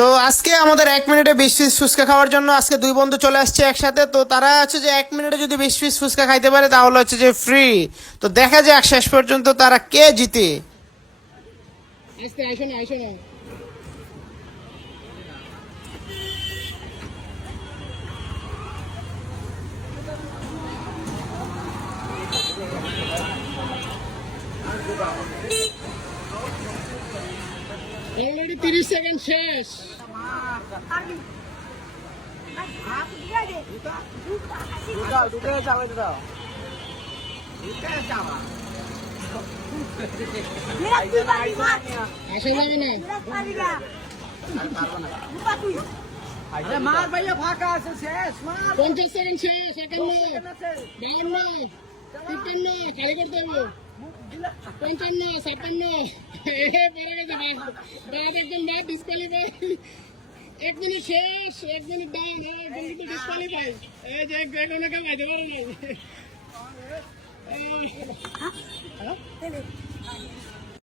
তো আজকে আমাদের 1 মিনিটে 20 পিস ফুচকা খাওয়ার জন্য আজকে দুই বন্ধু চলে আসছে একসাথে। তো তারা হচ্ছে যে 1 মিনিটে যদি 20 পিস ফুচকা খাইতে পারে তাহলে হচ্ছে যে ফ্রি। তো দেখা যাক শেষ পর্যন্ত তারা কে জিতে। আইসো না আইসো না। অলরেডি 30 সেকেন্ড শেষ। আসা যাবে না। মার ভাইয়া ফাঁকা আছে শেষ মার 50 সেকেন্ড শেষ। 51, 52, 53, খালি করতে হবে। 55, 56, পড়ে গেছে বাদ একজন বাদ ডিসকোয়ালিফাই। 1 মিনিট শেষ, 1 মিনিট ডাউন। একজন কিন্তু ডিসকোয়ালিফাই। এই যে কোনো কেউ খাইতে পারে নাই।